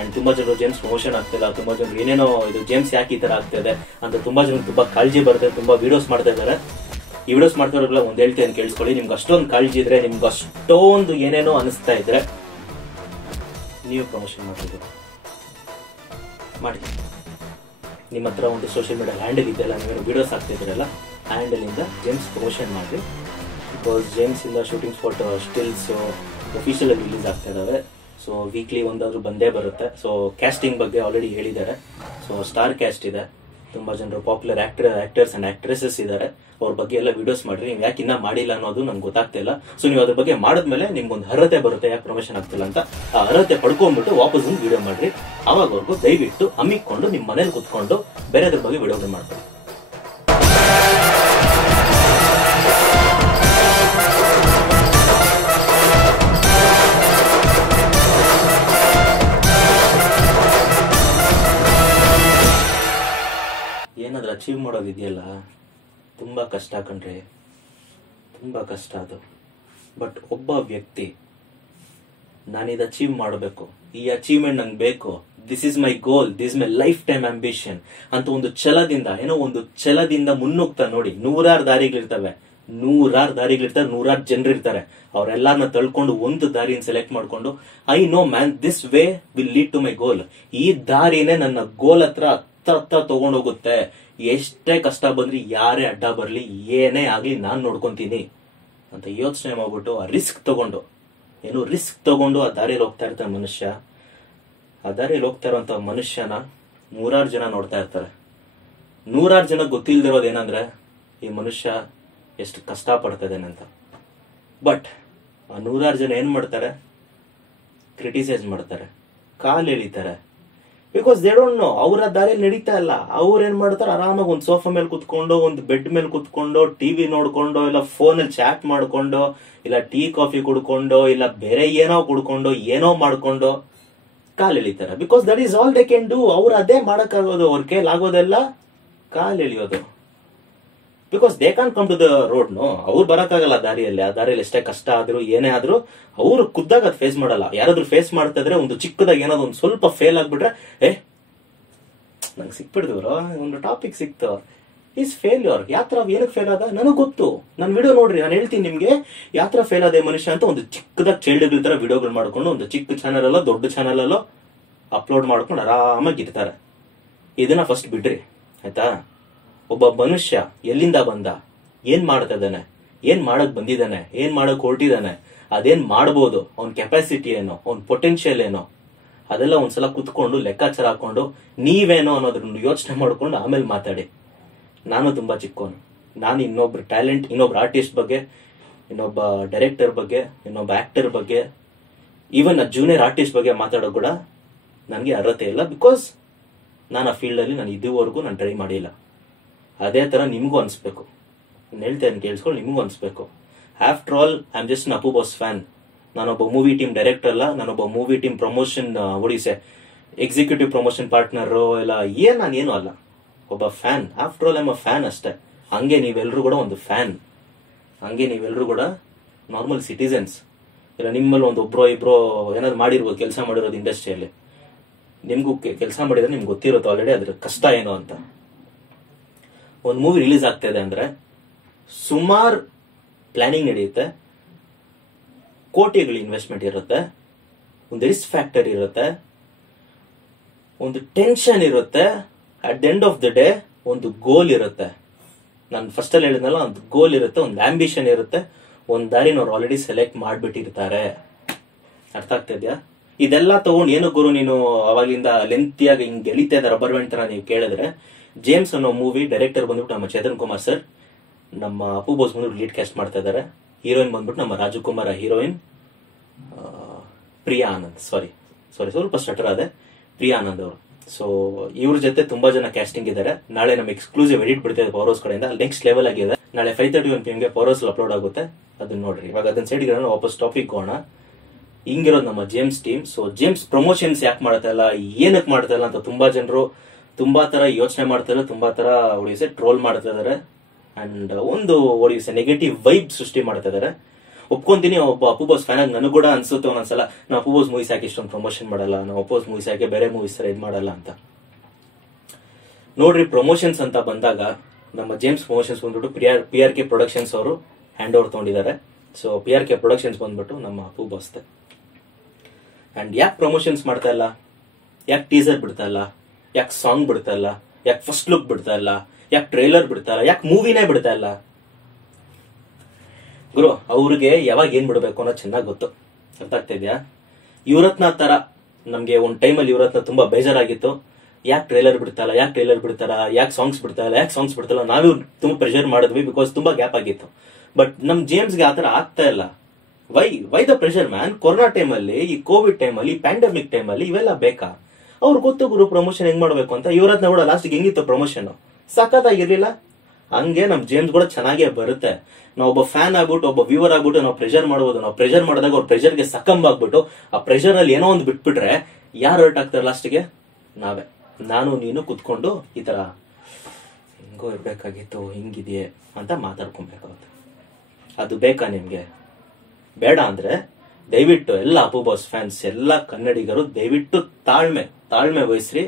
And ತುಂಬಾ ಜನರು James promotion ಆಗ್ತಿಲ್ಲ, ತುಂಬಾ ಜನರು ಏನೇನೋ ಇದು ಜೇಮ್ಸ್ ಯಾಕೆ ಈ ತರ ಆಗ್ತಿದೆ ಅಂತ ತುಂಬಾ ಜನರು ತುಂಬಾ ಕಾಳಜಿ ಬರುತ್ತೆ, ತುಂಬಾ ವಿಡಿಯೋಸ್ ಮಾಡ್ತಾ ಇದ್ದಾರೆ. ಈ ವಿಡಿಯೋಸ್ ಮಾಡ್ತಾರಲ್ಲ ಒಂದ್ ಹೇಳ್ತೀನಿ ಕೇಳಿಸ್ಕೊಳ್ಳಿ. ನಿಮ್ಗೆ ಅಷ್ಟೊಂದು ಕಾಳಜಿ ಇದ್ರೆ, ನಿಮ್ಗೆ ಅಷ್ಟೊಂದು ಏನೇನೋ ಅನಿಸ್ತಾ ಇದ್ರೆ ನೀವು ಪ್ರಮೋಷನ್ ಮಾಡ್ತಿದ್ರು ಮಾಡಿ. ನಿಮ್ಮ ಹತ್ರ ಒಂದು ಸೋಷಿಯಲ್ ಮೀಡಿಯಾ ಹ್ಯಾಂಡಲ್ ಇದೆಯಲ್ಲ, ನೀವೇನು ವಿಡಿಯೋಸ್ ಆಗ್ತಿದ್ರಲ್ಲ, ಹ್ಯಾಂಡಲ್ ಇಂದ ಜೇಮ್ಸ್ ಪ್ರಮೋಷನ್ ಮಾಡಿ. ಬಿಕಾಸ್ ಜೇಮ್ಸ್ ಇಂದ ಶೂಟಿಂಗ್ ಸ್ಪಾಟ್ ಸ್ಟಿಲ್ಸ್ ಅಫಿಷಿಯಲ್ ಆಗಿ ರಿಲೀಸ್ ಆಗ್ತಾ ಇದಾವೆ. ಸೊ ವೀಕ್ಲಿ ಒಂದಾದ್ರೂ ಬಂದೇ ಬರುತ್ತೆ. ಸೊ ಕ್ಯಾಸ್ಟಿಂಗ್ ಬಗ್ಗೆ ಆಲ್ರೆಡಿ ಹೇಳಿದ್ದಾರೆ. ಸೊ ಸ್ಟಾರ್ ಕ್ಯಾಸ್ಟ್ ಇದೆ, ತುಂಬಾ ಜನರು ಪಾಪ್ಯುಲರ್ ಆಕ್ಟರ್ಸ್ ಅಂಡ್ ಆಕ್ಟ್ರೆಸಸ್ ಇದ್ದಾರೆ. ಅವ್ರ ಬಗ್ಗೆ ಎಲ್ಲ ವಿಡಿಯೋಸ್ ಮಾಡ್ರಿ. ನೀವು ಯಾಕೆ ಇನ್ನ ಮಾಡಿಲ್ಲ ಅನ್ನೋದು ನನ್ಗೆ ಗೊತ್ತಾಗ್ತಿಲ್ಲ. ಸೊ ನೀವು ಅದ್ರ ಬಗ್ಗೆ ಮಾಡಿದ್ಮೇಲೆ ನಿಮ್ಗೊಂದು ಅರ್ಹತೆ ಬರುತ್ತೆ, ಯಾಕೆ ಪ್ರಮೋಷನ್ ಆಗ್ತಿಲ್ಲ ಅಂತ. ಆ ಅರ್ಹತೆ ಪಡ್ಕೊಂಡ್ಬಿಟ್ಟು ವಾಪಸ್ ಒಂದು ವಿಡಿಯೋ ಮಾಡ್ರಿ. ಆವಾಗವರೆಗೂ ದಯವಿಟ್ಟು ಹಮ್ಮಿಕೊಂಡು ನಿಮ್ಮ ಮನೇಲಿ ಕುತ್ಕೊಂಡು ಬೇರೆದ್ರ ಬಗ್ಗೆ ವಿಡಿಯೋಗಳು ಮಾಡ್ತಾರೆ. ಏನಾದ್ರೂ ಅಚೀವ್ ಮಾಡೋದಿದೆಯಲ್ಲ, ತುಂಬಾ ಕಷ್ಟ ಕಣ್ರಿ, ತುಂಬಾ ಕಷ್ಟ ಅದು. ಬಟ್ ಒಬ್ಬ ವ್ಯಕ್ತಿ ನಾನಿದು ಅಚೀವ್ ಮಾಡಬೇಕು, ಈ ಅಚೀವ್ಮೆಂಟ್ ನಂಗೆ ಬೇಕು, this is my goal, this my lifetime ambition ಅಂತ ಒಂದು ಛಲದಿಂದ ಮುನ್ನುಗ್ತಾ ನೋಡಿ. ನೂರಾರು ದಾರಿಗಳಿರ್ತವೆ, ನೂರಾರು ಜನರು ಇರ್ತಾರೆ. ಅವರೆಲ್ಲಾರನ್ನ ತಳ್ಕೊಂಡು ಒಂದು ದಾರಿನ ಸೆಲೆಕ್ಟ್ ಮಾಡ್ಕೊಂಡು I know man this way will lead to my goal, ಈ ದಾರಿನೇ ನನ್ನ ಗೋಲ್ ಹತ್ರ ತಗೊಂಡೋಗುತ್ತೆ. ಎಷ್ಟೇ ಕಷ್ಟ ಬಂದ್ರಿ, ಯಾರೇ ಅಡ್ಡ ಬರ್ಲಿ, ಏನೇ ಆಗ್ಲಿ ನಾನ್ ನೋಡ್ಕೊಂತೀನಿ ಅಂತ ಯೋಚನೆ ಮಾಡ್ಬಿಟ್ಟು ಆ ರಿಸ್ಕ್ ತಗೊಂಡು ಆ ದಾರಿಯಲ್ಲಿ ಹೋಗ್ತಾ ಇರ್ತಾನೆ ಮನುಷ್ಯ. ಆ ದಾರಿಯಲ್ಲಿ ಹೋಗ್ತಾ ಇರುವಂತ ಮನುಷ್ಯನ ನೂರಾರು ಜನ ನೋಡ್ತಾ ಇರ್ತಾರೆ. ನೂರಾರು ಜನ ಗೊತ್ತಿಲ್ದಿರೋದು ಏನಂದ್ರೆ ಈ ಮನುಷ್ಯ ಎಷ್ಟು ಕಷ್ಟ ಪಡ್ತದೇನೆ ಅಂತ. ಬಟ್ ಆ ನೂರಾರು ಜನ ಏನ್ ಮಾಡ್ತಾರೆ, ಕ್ರಿಟಿಸೈಸ್ ಮಾಡ್ತಾರೆ, ಕಾಲ್ ಎಳಿತಾರೆ. ಬಿಕಾಸ್ ದೇ ಡೋಂಟ್ ನೋ, ಅವರ ದಾರಿಯಲ್ಲಿ ನಡೀತಾ ಇಲ್ಲ. ಅವ್ರು ಏನ್ ಮಾಡ್ತಾರೆ, ಆರಾಮಾಗಿ ಒಂದು ಸೋಫಾ ಮೇಲೆ ಕುತ್ಕೊಂಡು, ಒಂದು ಬೆಡ್ ಮೇಲೆ ಕುತ್ಕೊಂಡು, ಟಿವಿ ನೋಡ್ಕೊಂಡು, ಇಲ್ಲ ಫೋನಲ್ಲಿ ಚಾಟ್ ಮಾಡ್ಕೊಂಡು, ಇಲ್ಲ ಟೀ ಕಾಫಿ ಕುಡ್ಕೊಂಡು, ಇಲ್ಲ ಬೇರೆ ಏನೋ ಕುಡ್ಕೊಂಡು, ಏನೋ ಮಾಡ್ಕೊಂಡು ಕಾಲ್ ಎಳಿತಾರೆ. Because that is all they can do. ಅವ್ರು ಅದೇ ಮಾಡಕ್ಕಾಗೋದು, ಅವ್ರ ಕೈಲಾಗೋದೆಲ್ಲ ಕಾಲ್ ಎಳಿಯೋದು. Because they can't come to the road. No, ಅವ್ರು ಬರಕ್ಕಾಗಲ್ಲ ದಾರಿಯಲ್ಲಿ. ಆ ದಾರಿಯಲ್ಲಿ ಎಷ್ಟೇ ಕಷ್ಟ ಆದ್ರೂ ಏನೇ ಆದ್ರೂ ಅವ್ರು ಖುದ್ದಾಗ ಅದು ಫೇಸ್ ಮಾಡಲ್ಲ. ಯಾರಾದ್ರೂ ಫೇಸ್ ಮಾಡ್ತಾ ಇದ್ರೆ, ಒಂದು ಚಿಕ್ಕದಾಗಿ ಏನಾದ್ರು ಒಂದು ಸ್ವಲ್ಪ ಫೇಲ್ ಆಗ್ಬಿಟ್ರೆ, ನಂಗೆ ಸಿಕ್ಬಿಡ್ದವ್ರು, ಒಂದು ಟಾಪಿಕ್ ಸಿಕ್ತು, ಈಸ್ ಫೇಲ್ಯೂರ್. ಯಾತ್ರ ಏನಕ್ಕೆ ಫೇಲ್ ಆದ ನನಗೆ ಗೊತ್ತು. ನನ್ನ ವಿಡಿಯೋ ನೋಡ್ರಿ, ನಾನು ಹೇಳ್ತೀನಿ ನಿಮ್ಗೆ ಯಾತ್ರ ಫೇಲ್ ಆದ ಮನುಷ್ಯ ಅಂತ. ಒಂದು ಚಿಕ್ಕದಾಗಿ ಚೈಲ್ಡ್ ತರ ವಿಡಿಯೋಗಳು ಮಾಡ್ಕೊಂಡು ಒಂದು ಚಿಕ್ಕ ಚಾನಲ್ ಅಲ್ಲೋ ದೊಡ್ಡ ಚಾನಲ್ ಅಲ್ಲೋ ಅಪ್ಲೋಡ್ ಮಾಡ್ಕೊಂಡು ಆರಾಮಾಗಿ ಇರ್ತಾರೆ. ಇದನ್ನ ಫಸ್ಟ್ ಬಿಡ್ರಿ ಆಯ್ತಾ. ಒಬ್ಬ ಮನುಷ್ಯ ಎಲ್ಲಿಂದ ಬಂದ, ಏನ್ ಮಾಡ್ತಾ ಇದ್ದಾನೆ, ಏನ್ ಮಾಡಕ್ ಬಂದಿದ್ದಾನೆ, ಏನ್ ಮಾಡಕ್ ಹೊರಟಿದ್ದಾನೆ, ಅದೇನ್ ಮಾಡ್ಬೋದು, ಅವ್ನ ಕೆಪಾಸಿಟಿ ಏನೋ, ಅವ್ನ ಪೊಟೆನ್ಶಿಯಲ್ ಏನೋ, ಅದೆಲ್ಲ ಒಂದ್ಸಲ ಕುತ್ಕೊಂಡು ಲೆಕ್ಕಾಚಾರ ಹಾಕೊಂಡು ನೀವೇನೋ ಅನ್ನೋದ್ರ ಯೋಚನೆ ಮಾಡ್ಕೊಂಡು ಆಮೇಲೆ ಮಾತಾಡಿ. ನಾನು ತುಂಬಾ ಚಿಕ್ಕವನು. ನಾನು ಇನ್ನೊಬ್ರು ಆರ್ಟಿಸ್ಟ್ ಬಗ್ಗೆ, ಇನ್ನೊಬ್ಬ ಡೈರೆಕ್ಟರ್ ಬಗ್ಗೆ, ಇನ್ನೊಬ್ಬ ಆಕ್ಟರ್ ಬಗ್ಗೆ, ಈವನ್ ಜೂನಿಯರ್ ಆರ್ಟಿಸ್ಟ್ ಬಗ್ಗೆ ಮಾತಾಡೋ ಕೂಡ ನನಗೆ ಅರ್ಹತೆ ಇಲ್ಲ. ಬಿಕಾಸ್ ನಾನು ಆ ಫೀಲ್ಡ್ ಅಲ್ಲಿ ನಾನು ಇದುವರೆಗೂ ನಾನು ಟ್ರೈ ಮಾಡಿಲ್ಲ. ಅದೇ ತರ ನಿಮ್ಗೂ ಅನ್ಸ್ಬೇಕು. ಹೇಳ್ತೇನೆ ಕೇಳಿಸ್ಕೊಂಡು, ನಿಮ್ಗೂ ಅನ್ಸ್ಬೇಕು. After all I am just Appu boss fan. ನಾನೊಬ್ಬ ಮೂವಿ ಟೀಮ್ ಡೈರೆಕ್ಟರ್ ಅಲ್ಲ, ನಾನೊಬ್ಬ ಮೂವಿ ಟೀಮ್ ಪ್ರಮೋಷನ್ ಒಡಿಸೆ ಎಕ್ಸಿಕ್ಯೂಟಿವ್ ಪ್ರಮೋಷನ್ ಪಾರ್ಟ್ನರ್ ಇಲ್ಲ, ನಾನೇನು ಅಲ್ಲ, ಒಬ್ಬ fan. After all I am a fan ಅಷ್ಟೇ. ಹಂಗೆ ನೀವೆಲ್ಲರೂ ಕೂಡ ಒಂದು ಫ್ಯಾನ್, ಹಂಗೆ ನೀವೆಲ್ಲರೂ ಕೂಡ ನಾರ್ಮಲ್ ಸಿಟಿಸನ್ಸ್. ಇಲ್ಲ ನಿಮ್ಮಲ್ಲಿ ಒಂದು ಒಬ್ರೋ ಇಬ್ರೋ ಏನಾದ್ರು ಮಾಡಿರ್ಬೋದು, ಕೆಲಸ ಮಾಡಿರೋದು ಇಂಡಸ್ಟ್ರಿಯಲ್ಲಿ. ನಿಮ್ಗೂ ಕೆಲಸ ಮಾಡಿದ್ರೆ ನಿಮ್ಗೆ ಗೊತ್ತಿರುತ್ತೆ ಆಲ್ರೆಡಿ ಅದ್ರ ಕಷ್ಟ ಏನು ಅಂತ. ಒಂದು ಮೂವಿ ರಿಲೀಸ್ ಆಗ್ತಾ ಇದೆ ಅಂದ್ರೆ ಸುಮಾರು ಪ್ಲಾನಿಂಗ್ ನಡೆಯುತ್ತೆ, ಕೋಟಿಗಳ ಇನ್ವೆಸ್ಟ್ಮೆಂಟ್ ಇರುತ್ತೆ, ಒಂದು ರಿಸ್ಕ್ ಫ್ಯಾಕ್ಟರ್ ಇರುತ್ತೆ, ಒಂದು ಟೆನ್ಷನ್ ಇರುತ್ತೆ. At the end of the day ಒಂದು ಗೋಲ್ ಇರುತ್ತೆ. ನಾನು ಫಸ್ಟ್ ಅಲ್ಲಿ ಹೇಳಿದ್ನಲ್ಲ, ಒಂದು ಗೋಲ್ ಇರುತ್ತೆ, ಒಂದು ಆಂಬಿಷನ್ ಇರುತ್ತೆ, ಒಂದು ದಾರಿನ ಅವ್ರು ಆಲ್ರೆಡಿ ಸೆಲೆಕ್ಟ್ ಮಾಡ್ಬಿಟ್ಟಿರ್ತಾರೆ. ಅರ್ಥ ಆಗ್ತಾ ಇದೆಯಾ? ಇದೆಲ್ಲ ತಗೊಂಡು ಏನು ಗುರು ನೀನು ಅವಾಗಿಂದ ಲೆಂತಿಯಾಗಿ ಹಿಂಗ್ ಎಳಿತಾ ಇದ್ದ ರಬ್ಬರ್ ಬ್ಯಾಂಡ್ ತರ ನೀವು ಕೇಳಿದ್ರೆ, ಜೇಮ್ಸ್ ಅನ್ನೋ ಮೂವಿ ಡೈರೆಕ್ಟರ್ ಬಂದ್ಬಿಟ್ಟು ನಮ್ಮ ಚೇತನ್ ಕುಮಾರ್ ಸರ್, ನಮ್ಮ ಅಪ್ಪು ಬೋಸ್ ಬಂದ್ಬಿಟ್ಟು ಲೀಡ್ ಕ್ಯಾಸ್ಟ್ ಮಾಡ್ತಾ ಇದ್ದಾರೆ. ಹೀರೋಯಿನ್ ಬಂದ್ಬಿಟ್ಟು ನಮ್ಮ ರಾಜಕುಮಾರ, ಹೀರೋಯಿನ್ ಪ್ರಿಯಾ ಆನಂದ್. ಸಾರಿ ಸ್ವಲ್ಪ ಸ್ಟಟರ್ ಆದೆ, ಪ್ರಿಯಾ ಆನಂದ್ ಅವರು. ಸೊ ಇವ್ರ ಜೊತೆ ತುಂಬಾ ಜನ ಕ್ಯಾಸ್ಟಿಂಗ್ ಇದ್ದಾರೆ. ನಾಳೆ ನಮ್ಮ ಎಕ್ಸ್ಕ್ಲೂಸಿವ್ ಎಡಿಟ್ ಬಿಡ್ತಾ ಇದೆ ಪವರ್ ಹೌಸ್ ಕಡೆಯಿಂದ. ನೆಕ್ಸ್ಟ್ ಲೆವೆಲ್ ಆಗಿದೆ. ನಾಳೆ 5:31 PM ಪವರ್ ಹೌಸ್ ಅಪ್ಲೋಡ್ ಆಗುತ್ತೆ, ಅದನ್ನ ನೋಡ್ರಿ. ಇವಾಗ ಅದನ್ನ ಸೈಡ್ ವಾಪಸ್ ಟಾಪಿಕ್ ಹೋಗೋಣ. ಹಿಂಗಿರೋದು ನಮ್ಮ James team. So James promotions ಯಾಕೆ ಮಾಡ್ತಾ ಇಲ್ಲ, ಏನಕ್ಕೆ ಮಾಡ್ತಾ ಇಲ್ಲ ಅಂತ ತುಂಬಾ ಜನರು ತುಂಬಾ ತರ ಯೋಚನೆ ಮಾಡ್ತಾರೆ, ತುಂಬಾ ತರ ಟ್ರೋಲ್ ಮಾಡ್ತಾ ಇದಾರೆ. ಅಂಡ್ ಒಂದು ನೆಗೆಟಿವ್ ವೈಬ್ ಸೃಷ್ಟಿ ಮಾಡ್ತಾ ಇದಾರೆ. ಒಪ್ಕೊಂತೀನಿ, ಒಬ್ಬ ಅಪ್ಪು ಬಾಸ್ ಫ್ಯಾನ್ ಆಗಿ ನನಗೂ ಕೂಡ ಅನ್ಸುತ್ತೆ ಒಂದೊಂದ್ಸಲ ನಾವು ಅಪ್ಪು ಬಾಸ್ ಮೂವೀಸ್ ಯಾಕೆ ಇಷ್ಟೊಂದು ಪ್ರಮೋಷನ್ ಮಾಡಲ್ಲ, ನಾವು ಅಪ್ಪು ಬಾಸ್ ಮೂವೀಸ್ ಯಾಕೆ ಬೇರೆ ಮೂವೀಸ್ ಇದು ಮಾಡಲ್ಲ ಅಂತ. ನೋಡ್ರಿ, ಪ್ರಮೋಷನ್ಸ್ ಅಂತ ಬಂದಾಗ ನಮ್ಮ ಜೇಮ್ಸ್ ಪ್ರಮೋಷನ್ಸ್ ಬಂದ್ಬಿಟ್ಟು PRK ಪ್ರೊಡಕ್ಷನ್ಸ್ ಅವರು ಹ್ಯಾಂಡ್ ಓವರ್ ತಗೊಂಡಿದ್ದಾರೆ. ಸೊ PRK ಪ್ರೊಡಕ್ಷನ್ಸ್ ಬಂದ್ಬಿಟ್ಟು ನಮ್ಮ ಅಪ್ಪು ಬಾಸ್. ಅಂಡ್ ಯಾಕೆ ಪ್ರಮೋಷನ್ಸ್ ಮಾಡ್ತಾ ಇಲ್ಲ, ಯಾಕೆ ಟೀಸರ್ ಬಿಡ್ತಾ ಇಲ್ಲ, ಯಾಕೆ ಸಾಂಗ್ ಬಿಡ್ತಾ ಇಲ್ಲ, ಯಾಕೆ ಫಸ್ಟ್ ಲುಕ್ ಬಿಡ್ತಾ ಇಲ್ಲ, ಯಾಕೆ ಟ್ರೈಲರ್ ಬಿಡ್ತಾ ಇಲ್ಲ, ಯಾಕೆ ಮೂವಿನೇ ಬಿಡ್ತಾ ಇಲ್ಲ ಗುರು? ಅವ್ರಿಗೆ ಯಾವಾಗ ಏನ್ ಬಿಡ್ಬೇಕು ಅನ್ನೋದು ಚೆನ್ನಾಗಿ ಗೊತ್ತು. ಅರ್ಥ ಆಗ್ತಾ ಇದೆಯಾ? ಯುವರತ್ನ ತರ ನಮ್ಗೆ ಒಂದ್ ಟೈಮಲ್ಲಿ ಯುವರತ್ನ ತುಂಬಾ ಬೇಜಾರಾಗಿತ್ತು. ಯಾಕೆ ಟ್ರೈಲರ್ ಬಿಡ್ತಾರ, ಯಾಕೆ ಟ್ರೈಲರ್ ಬಿಡ್ತಾರ, ಯಾಕೆ ಸಾಂಗ್ಸ್ ಬಿಡ್ತಾರ, ಯಾಕೆ ಸಾಂಗ್ಸ್ ಬಿಡ್ತಾರ, ನಾವೇ ತುಂಬಾ ಪ್ರೆಷರ್ ಮಾಡಿದ್ವಿ ಬಿಕಾಸ್ ತುಂಬಾ ಗ್ಯಾಪ್ ಆಗಿತ್ತು. ಬಟ್ ನಮ್ ಜೇಮ್ಸ್ಗೆ ಆತರ ಆಗ್ತಾ ಇಲ್ಲ. Why the pressure man? Corona ಟೈಮಲ್ಲಿ, ಈ ಕೋವಿಡ್ ಟೈಮಲ್ಲಿ, ಈ ಪ್ಯಾಂಡಮಿಕ್ ಟೈಮಲ್ಲಿ ಇವೆಲ್ಲ ಬೇಕಾ? ಅವ್ರು ಗೊತ್ತು ಗುರು ಪ್ರಮೋಷನ್ ಹೆಂಗ್ ಮಾಡ್ಬೇಕು ಅಂತ. ಯುವರತ್ನ ಕೂಡ ಲಾಸ್ಟ್ಗೆ ಹೆಂಗಿತ್ತು ಪ್ರಮೋಷನ್, ಸಖತ್ತಾಗಿರ್ಲಿಲ್ಲ? ಹಂಗೆ ನಮ್ ಜೇಮ್ಸ್ ಕೂಡ ಚೆನ್ನಾಗೇ ಬರುತ್ತೆ. ನಾವು ಒಬ್ಬ ಫ್ಯಾನ್ ಆಗ್ಬಿಟ್ಟು, ಒಬ್ಬ ವ್ಯೂವರ್ ಆಗ್ಬಿಟ್ಟು ನಾವು ಪ್ರೆಷರ್ ಮಾಡಬಹುದು. ನಾವು ಪ್ರೆಷರ್ ಮಾಡಿದಾಗ ಅವ್ರ ಪ್ರೆಷರ್ಗೆ ಸಕಂಬ್ ಆಗ್ಬಿಟ್ಟು ಆ ಪ್ರೆಷರ್ ಅಲ್ಲಿ ಏನೋ ಒಂದು ಬಿಟ್ಬಿಟ್ರೆ ಯಾರು ಹರ್ಟ್ ಆಗ್ತಾರೆ ಲಾಸ್ಟ್ಗೆ? ನಾವೇ. ನಾನು ನೀನು ಕುತ್ಕೊಂಡು ಈ ತರ ಹಿಂಗೋ ಇರ್ಬೇಕಾಗಿತ್ತು, ಹಿಂಗಿದೆಯೇ ಅಂತ ಮಾತಾಡ್ಕೊಬೇಕಾಗುತ್ತೆ. ಅದು ಬೇಕಾ ನಿಮ್ಗೆ? ಬೇಡ ಅಂದ್ರೆ ದಯವಿಟ್ಟು ಎಲ್ಲ ಅಪ್ಪು ಬಾಸ್ ಫ್ಯಾನ್ಸ್, ಎಲ್ಲ ಕನ್ನಡಿಗರು ದಯವಿಟ್ಟು ತಾಳ್ಮೆ ವಹಿಸ್ರಿ.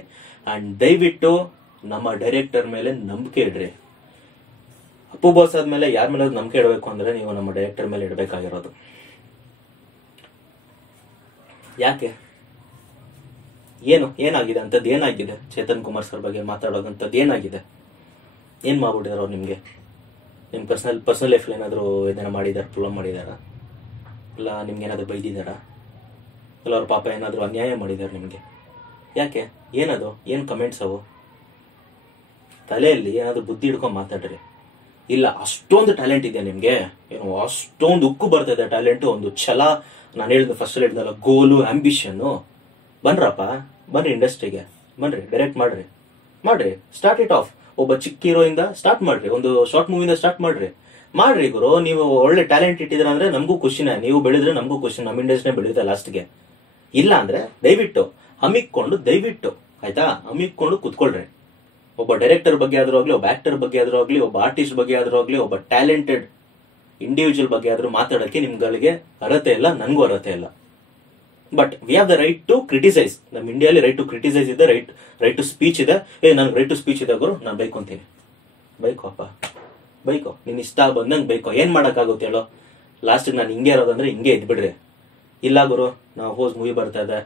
ಅಂಡ್ ದಯವಿಟ್ಟು ನಮ್ಮ ಡೈರೆಕ್ಟರ್ ಮೇಲೆ ನಂಬಿಕೆ ಇಡ್ರಿ. ಅಪ್ಪು ಬಾಸ್ ಆದ್ಮೇಲೆ ಯಾರ ಮೇಲೆ ನಂಬಿಕೆ ಇಡಬೇಕು ಅಂದ್ರೆ ನೀವು ನಮ್ಮ ಡೈರೆಕ್ಟರ್ ಮೇಲೆ ಇಡಬೇಕಾಗಿರೋದು. ಯಾಕೆ? ಏನಾಗಿದೆ ಅಂತದ್ದು? ಏನಾಗಿದೆ? ಚೇತನ್ ಕುಮಾರ್ ಸರ್ ಬಗ್ಗೆ ಮಾತಾಡೋದಂಥದ್ದು ಏನಾಗಿದೆ? ಏನ್ ಮಾಡ್ಬಿಟ್ಟಿದಾರ ಅವ್ರು ನಿಮ್ಗೆ? ನಿಮ್ ಪರ್ಸನಲ್ ಲೈಫ್ ಏನಾದ್ರು ಇದನ್ನ ಮಾಡಿದಾರ, ಪ್ರಾಬ್ಲಮ್ ಮಾಡಿದಾರ? ಇಲ್ಲ ನಿಮ್ಗೆ ಏನಾದ್ರು ಬೈದಿದಾರ? ಇಲ್ಲ ಅವ್ರ ಪಾಪ ಏನಾದ್ರು ಅನ್ಯಾಯ ಮಾಡಿದಾರ ನಿಮ್ಗೆ? ಯಾಕೆ? ಏನದು? ಏನ್ ಕಮೆಂಟ್ಸ್ ಅವು? ತಲೆಯಲ್ಲಿ ಏನಾದ್ರು ಬುದ್ಧಿ ಹಿಡ್ಕೊಂಡ್ ಮಾತಾಡ್ರಿ. ಇಲ್ಲ ಅಷ್ಟೊಂದು ಟ್ಯಾಲೆಂಟ್ ಇದೆ ನಿಮ್ಗೆ, ಏನು ಅಷ್ಟೊಂದು ಉಕ್ಕು ಬರ್ತದೆ ಟ್ಯಾಲೆಂಟ್, ಒಂದು ಛಲ. ನಾನು ಹೇಳಿದ ಫಸ್ಟ್ ಹೇಳಿದ್ನಲ್ಲ, ಗೋಲು, ಆಂಬಿಷನ್. ಬನ್ರಿ ಇಂಡಸ್ಟ್ರಿಗೆ, ಬನ್ರಿ ಡೈರೆಕ್ಟ್ ಮಾಡ್ರಿ, ಸ್ಟಾರ್ಟ್ ಇಟ್ ಆಫ್. ಒಬ್ಬ ಚಿಕ್ಕ ಹೀರೋಯಿಂದ ಸ್ಟಾರ್ಟ್ ಮಾಡ್ರಿ, ಒಂದು ಶಾರ್ಟ್ ಮೂವಿಯಿಂದ ಸ್ಟಾರ್ಟ್ ಮಾಡ್ರಿ ಗುರು. ನೀವು ಒಳ್ಳೆ ಟ್ಯಾಲೆಂಟ್ ಇಟ್ಟಿದ್ರ ಅಂದ್ರೆ ನಮಗೂ ಖುಷಿನೇ, ನೀವು ಬೆಳೆದ್ರೆ ನಮಗೂ ಖುಷಿ, ನಮ್ಮ ಇಂಡಸ್ಟ್ರಿ ಬೆಳೆಯುತ್ತೆ ಲಾಸ್ಟ್ಗೆ. ಇಲ್ಲ ಅಂದ್ರೆ ದಯವಿಟ್ಟು ಹಮ್ಮಿಕೊಂಡು ಕುತ್ಕೊಳ್ರಿ. ಒಬ್ಬ ಡೈರೆಕ್ಟರ್ ಬಗ್ಗೆ ಆದ್ರೂ ಆಗ್ಲಿ, ಒಬ್ಬ ಆಕ್ಟರ್ ಬಗ್ಗೆ ಆದ್ರೂ ಆಗ್ಲಿ, ಒಬ್ಬ ಆರ್ಟಿಸ್ಟ್ ಬಗ್ಗೆ ಆದ್ರೂ ಆಗ್ಲಿ, ಒಬ್ಬ ಟ್ಯಾಲೆಂಟೆಡ್ ಇಂಡಿವಿಜುವಲ್ ಬಗ್ಗೆ ಆದ್ರೂ ಮಾತಾಡಕ್ಕೆ ನಿಮ್ಗಳಿಗೆ ಅರ್ಹತೆ ಇಲ್ಲ, ನನಗೂ ಅರ್ಹತೆ ಇಲ್ಲ. But we have the right to criticise. ನಮ್ಮ ಇಂಡಿಯಾಲಿ ರೈಟ್ ಟು ಕ್ರಿಟಿಸೈಸ್ ಇದೆ, ರೈಟ್ ಟು ಸ್ಪೀಚ್ ಇದೆ. ನನ್ಗೆ ರೈಟ್ ಟು ಸ್ಪೀಚ್ ಇದೆ ಗುರು, ನಾನು ಬೈಕೊಂತೀನಿ. ಬೈಕೋ, ನಿನ್ ಇಷ್ಟ ಬಂದಂಗ್ ಬೈಕೋ. ಏನ್ ಮಾಡಕ್ಕಾಗುತ್ತೆ ಹೇಳೋ? ಲಾಸ್ಟ್ ನಾನು ಹಿಂಗೆ ಇರೋದಂದ್ರೆ ಹಿಂಗೆ ಇದ್ಬಿಡ್ರಿ. ಇಲ್ಲ ಗುರು, ನಾವು ಹೋಸ್ ಮೂವಿ ಬರ್ತಾ ಇದೆ,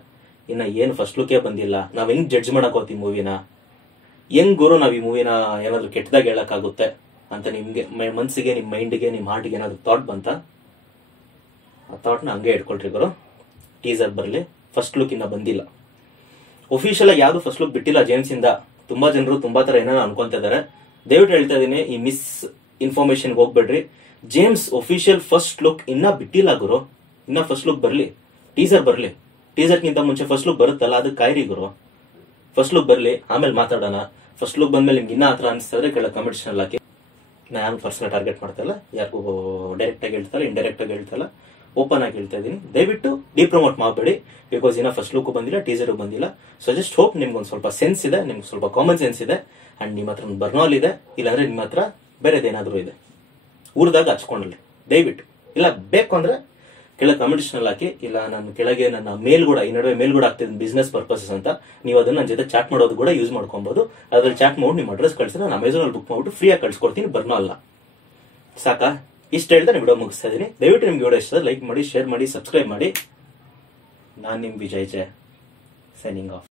ಇನ್ನ ಏನ್ ಫಸ್ಟ್ ಲುಕ್ಕೇ ಬಂದಿಲ್ಲ, ನಾವ್ ಹೆಂಗ್ ಜಡ್ಜ್ ಮಾಡಕ್ ಹೋಗ್ತೀವಿ ಮೂವಿನ? ಹೆಂಗ್ ಗುರು ನಾವ್ ಈ ಮೂವಿನ ಏನಾದ್ರು ಕೆಟ್ಟದಾಗ ಹೇಳಕ್ಕಾಗುತ್ತೆ ಅಂತ ನಿಮ್ಗೆ ಮನ್ಸಿಗೆ, ನಿಮ್ ಮೈಂಡ್ಗೆ, ನಿಮ್ ಹಾರ್ಟ್ಗೆ ಏನಾದ್ರು ಥಾಟ್ ಬಂತ? ಆ ಥಾಟ್ನ ಹಂಗೆ ಇಟ್ಕೊಳ್ರಿ ಗುರು. ಟೀಸರ್ ಬರ್ಲಿ, ಫಸ್ಟ್ ಲುಕ್ ಇನ್ನ ಬಂದಿಲ್ಲ. ಒಫಿಷಿಯಲ್ ಆಗಿ ಯಾವ್ದು ಫಸ್ಟ್ ಲುಕ್ ಬಿಟ್ಟಿಲ್ಲ ಜೇಮ್ಸ್ ಇಂದ. ತುಂಬಾ ಜನರು ತುಂಬಾ ತರ ಏನೋ ಅನ್ಕೊಂತ ಇದಾರೆ. ದಯವಿಟ್ಟು ಹೇಳ್ತಾ ಇದೀನಿ, ಈ ಮಿಸ್ ಇನ್ಫಾರ್ಮೇಶನ್ ಹೋಗ್ಬೇಡ್ರಿ. ಜೇಮ್ಸ್ ಒಫಿಷಿಯಲ್ ಫಸ್ಟ್ ಲುಕ್ ಇನ್ನ ಬಿಟ್ಟಿಲ್ಲ ಗುರು. ಇನ್ನ ಫಸ್ಟ್ ಲುಕ್ ಬರ್ಲಿ, ಟೀಸರ್ ಬರ್ಲಿ. ಟೀಸರ್ಗಿಂತ ಮುಂಚೆ ಫಸ್ಟ್ ಲುಕ್ ಬರುತ್ತಲ್ಲ, ಅದಕ್ಕೆ ಕಾಯ್ರಿ ಗುರು. ಫಸ್ಟ್ ಲುಕ್ ಬರ್ಲಿ, ಆಮೇಲೆ ಮಾತಾಡೋಣ. ಫಸ್ಟ್ ಲುಕ್ ಬಂದ್ಮೇಲೆ ನಿಮ್ಗೆ ಇನ್ನ ಹತ್ರ ಅನಿಸ್ತದ್ರೆ ಕೆಳಗೆ ಕಮೆಂಟ್ ಸೆಕ್ಷನ್ ಹಾಕಿ. ನಾನು ಪರ್ಸನಲ್ ಟಾರ್ಗೆಟ್ ಮಾಡ್ತಾ ಇಲ್ಲ, ಯಾರಿಗೂ ಡೈರೆಕ್ಟ್ ಆಗಿ ಹೇಳ್ತಾ ಇಲ್ಲ, ಇಂಡೈರೆಕ್ಟ್ ಆಗಿ ಹೇಳ್ತಾ ಇಲ್ಲ, ಓಪನ್ ಆಗಿ ಹೇಳ್ತಾ ಇದೀನಿ. ದಯವಿಟ್ಟು ಡಿಪ್ರಮೋಟ್ ಮಾಡಬೇಡಿ, ಬಿಕಾಸ್ ಇನ್ನ ಫಸ್ಟ್ ಲುಕ್ ಬಂದಿಲ್ಲ, ಟೀಸರ್ ಬಂದಿಲ್ಲ. ಸೊ ಜಸ್ಟ್ ಹೋಪ್ ನಿಮ್ಗೆ ಒಂದು ಸ್ವಲ್ಪ ಸೆನ್ಸ್ ಇದೆ, ನಿಮ್ಗೆ ಸ್ವಲ್ಪ ಕಾಮನ್ ಸೆನ್ಸ್ ಇದೆ, ಅಂಡ್ ನಿಮ್ಮ ಹತ್ರ ಒಂದು ಬರ್ನಾಲ್ ಇದೆ, ಇಲ್ಲಾಂದ್ರೆ ನಿಮ್ಮ ಹತ್ರ ಬೇರೆದೇನಾದ್ರೂ ಇದೆ, ಊರ್ದಾಗ ಹಚ್ಕೊಂಡ್ಲಿ ದಯವಿಟ್ಟು. ಇಲ್ಲ ಬೇಕು ಅಂದ್ರೆ ಕೆಳಗೆ ಕಮೆಂಟ್ ಸೆಕ್ಷನ್ ಹಾಕಿ. ಇಲ್ಲ ನಾನು ಕೆಳಗೆ ನನ್ನ ಮೇಲ್ ಕೂಡ, ಈ ನಡುವೆ ಮೇಲ್ ಕೂಡ ಆಗ್ತಿದ್ದೀನಿ ಬಿಸ್ನೆಸ್ ಪರ್ಪಸಸ್ ಅಂತ. ನೀವು ಅದನ್ನ ನನ್ನ ಜೊತೆ ಚಾಟ್ ಮಾಡೋದು ಕೂಡ ಯೂಸ್ ಮಾಡ್ಕೊಬಹುದು. ಅದ್ರಲ್ಲಿ ಚಾಟ್ ಮಾಡಿ ನಿಮ್ಮ ಅಡ್ರೆಸ್ ಕಳಿಸಿ ನಾನು ಅಮೆಝಾನ್ ಅಲ್ಲಿ ಬುಕ್ ಮಾಡ್ಬಿಟ್ಟು ಫ್ರೀ ಆಗಿ ಕಳ್ಸಿಕೊಡ್ತೀನಿ, ಬರ್ನಾಲ್. ಸಾಕಾ? ಇಷ್ಟ ಹೇಳ್ತಾ ನಾನು ವಿಡಿಯೋ ಮುಗಿಸ್ತಾ ಇದೀನಿ. ದಯವಿಟ್ಟು ನಿಮ್ಗೆ ವಿಡಿಯೋ ಇಷ್ಟ ಲೈಕ್ ಮಾಡಿ, ಶೇರ್ ಮಾಡಿ, ಸಬ್ಸ್ಕ್ರೈಬ್ ಮಾಡಿ. ನಾನು ನಿಮ್ ವಿಜಯ್ ಜೆ, ಸೈನಿಂಗ್ ಆಫ್.